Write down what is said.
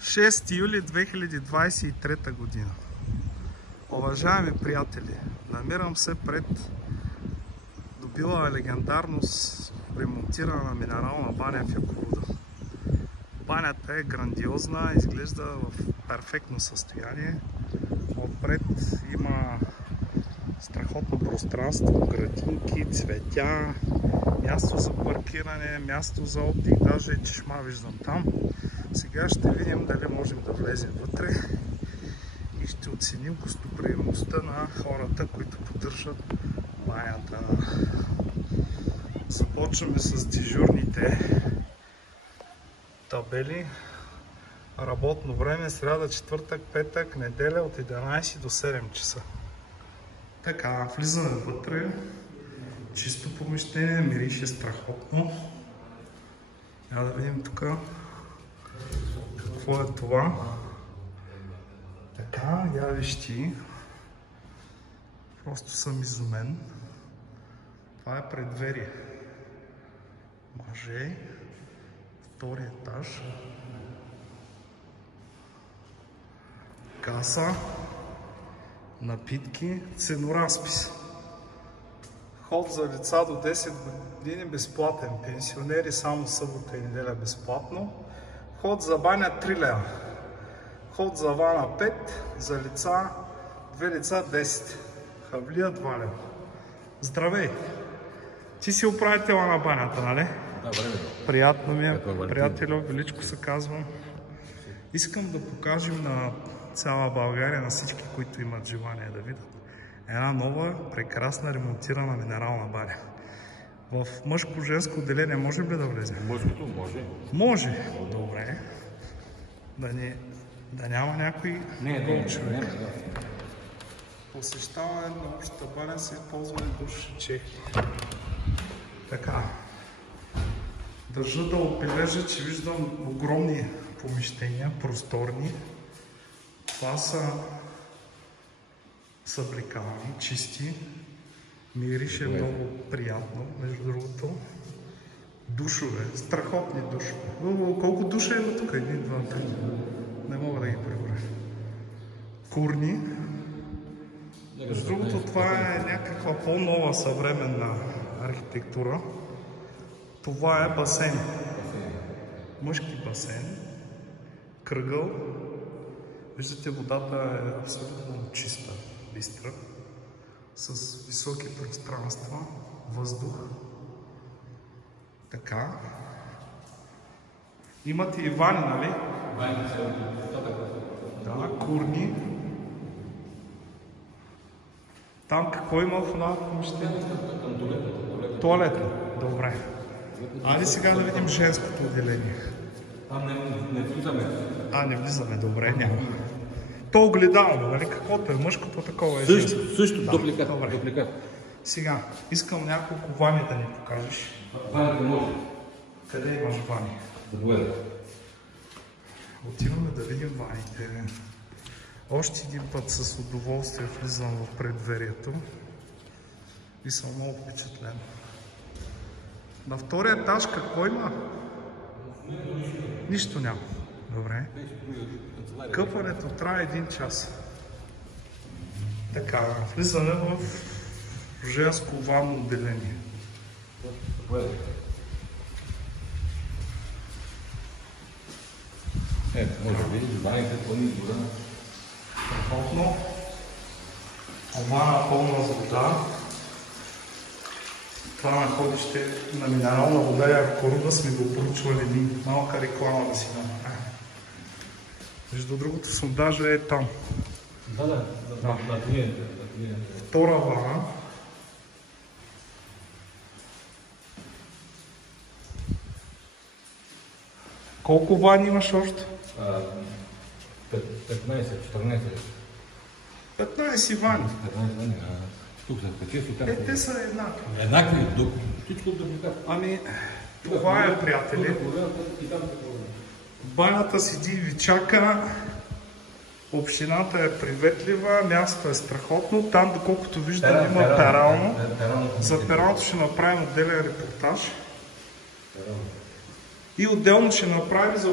6 юли 2023 година. Уважаеми приятели, намирам се пред добила легендарност ремонтирана минерална баня в Якоруда. Банята е грандиозна, изглежда в перфектно състояние. Отпред има страхотно пространство, градинки, цветя, място за паркиране, място за отдих, даже и чешма виждам там. Сега ще видим дали можем да влезем вътре и ще оценим гостоприемността на хората, които поддържат банята. Започваме с дежурните табели. Работно време сряда, четвъртък, петък, неделя от 11 до 7 часа. Така, влизаме вътре. Чисто помещение, мирише страхотно. Да видим тук какво е това. Така, я виж ти. Просто съм изумен. Това е предверие. Мъже. Втори етаж. Каса. Напитки. Ценоразпис. Вход за лица до 10 години безплатен. Пенсионери само събота и неделя безплатно. Вход за баня 3 лева. Вход за вана 5. За лица 2 лица 10. Хавлия 2 лева. Здравей! Ти си управител на банята, нали? Да, време. Приятно ми е, приятелю, Величко се казвам. Искам да покажем на цяла България, на всички, които имат желание да видят, една нова, прекрасна, ремонтирана минерална баня. В мъжко-женско отделение можем ли да влезем? Мъжкото може. Може. Добре. Да няма някой човек. Посещаване на общата баня с използване душ и чехли. Така. Държа да отбележа, че виждам огромни помещения, просторни. Това са съблекални, чисти. Мирише много приятно, между другото. Душове, страхотни душове. Колко душа има тук? 1, 2, 3. Не мога да ги преброя. Курни. Между другото, това е някаква по-нова съвременна архитектура. Това е басейн. Мъжки басейн. Кръгъл. Виждате, водата е абсолютно чиста, бистра, с високи пространства, въздух. Така. Имате и вани, нали? Да, курни. Там какво има в една помещение? Туалетно. Добре. Айде сега да видим женското отделение. Там не влизаме. Не влизаме, добре, няма. То огледално, нали? Каквото е мъжкото, такова е женското. Също да, дупликат. Сега, искам няколко вани да ни покажеш. Ваните може. Къде имаш вани? Добре. Отиваме да видим ваните. Още един път с удоволствие влизам в предверието и съм много впечатлен. На втория етаж какво има? Нищо няма. Добре. Къпането трае 1 час. Така, влизаме в женско ванно отделение. Може да видиш, баните пълни с вода. Страхотно. Омана пълна с вода. Това находище на минерална вода и Якоруда сме го поручвали ни. Малка реклама да си направим. Между другото, сондажа е там. Да. Втора вана. Колко вани имаш още? 15-14. 15 вани. 15 вани. Тук са такива. Те са еднакви. Еднакви. Всичко дупликат. Това е, приятели. Банята седи и ви чака. Общината е приветлива, място е страхотно. Там, доколкото виждам, има перално. За пералното ще направим отделен репортаж. И отделно ще направим за